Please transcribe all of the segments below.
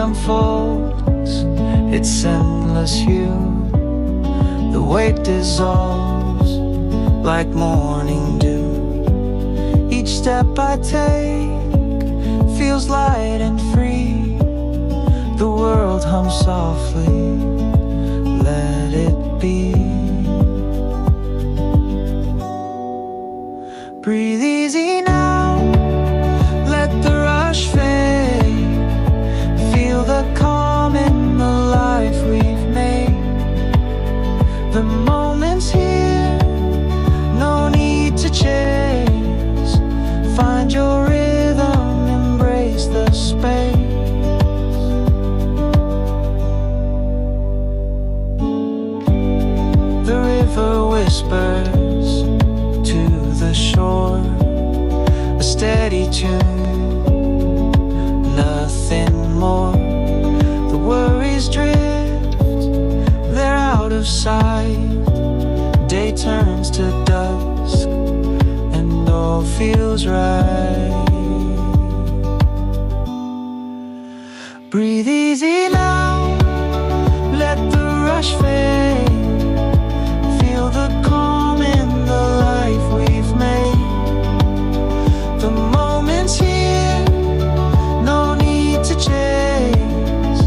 unfolds its endless hue. The weight dissolves like morning dew. Each step I take feels light and free. The world hums softly, let it be. Breathe easy now, let the rush fade. Feel the calm in the life we've made. The moment's here, no need to chase. Find your rhythm, embrace the space. The river whispers to the shore, a steady tune, nothing more. The worries drift, they're out of sight. Day turns to dusk and all feels right. Breathe easy now, let the rush fade. Feel the calm in the life we've made. The moment's here, no need to chase.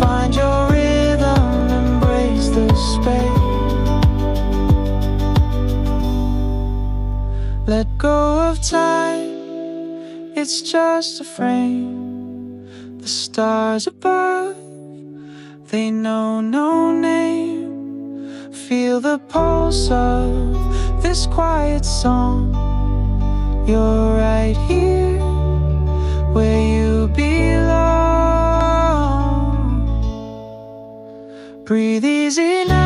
Find your rhythm, embrace the space. Let go of time, it's just a frame. The stars above, they know no name. Feel the pulse of this quiet song. You're right here, where you belong. Breathe easy now.